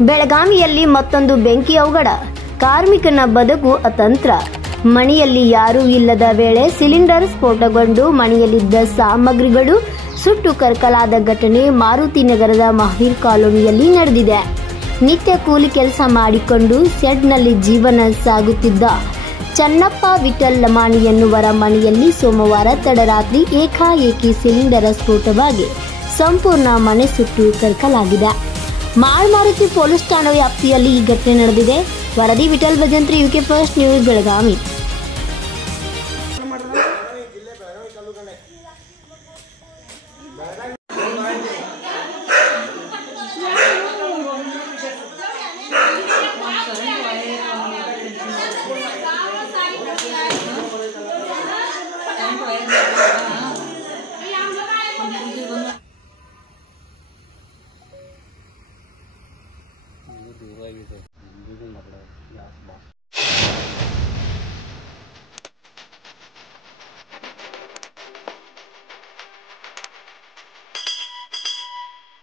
ಬೆಳಗಾವಿಯಲ್ಲಿ ಮತ್ತೊಂದು ಬೆಂಕಿ ಅವಘಡ. ಕಾರ್ಮಿಕನ ಬದುಕು ಅತಂತ್ರ. ಮನೆಯಲ್ಲಿ ಯಾರೂ ಇಲ್ಲದ ವೇಳೆ ಸಿಲಿಂಡರ್ ಸ್ಫೋಟಗೊಂಡು ಮನೆಯಲ್ಲಿದ್ದ ಸಾಮಗ್ರಿಗಳು ಸುಟ್ಟು ಕರಕಲಾದ ಘಟನೆ ಮಾರುತಿ ನಗರದ ಮಹಾವೀರ್ ಕಾಲೋನಿಯಲ್ಲಿ ನಡೆದಿದೆ. ನಿತ್ಯ ಕೂಲಿ ಕೆಲಸ ಮಾಡಿಕೊಂಡು ಶೆಡ್ನಲ್ಲಿ ಜೀವನ ಸಾಗುತ್ತಿದ್ದ ಚನ್ನಪ್ಪ ವಿಠಲ್ ಲಮಾಣಿ ಎನ್ನುವರ ಮನೆಯಲ್ಲಿ ಸೋಮವಾರ ತಡರಾತ್ರಿ ಏಕಾಏಕಿ ಸಿಲಿಂಡರ್ ಸ್ಫೋಟವಾಗಿ ಸಂಪೂರ್ಣ ಮನೆ ಸುಟ್ಟು ಕರಕಲಾಗಿದೆ. ಮಾರುತಿ ಪೊಲೀಸ್ ಠಾಣಾ ವ್ಯಾಪ್ತಿಯಲ್ಲಿ ಈ ಘಟನೆ ನಡೆದಿದೆ. ವರದಿ Vitthal Bhajantri, UK first news, Belagavi. दूर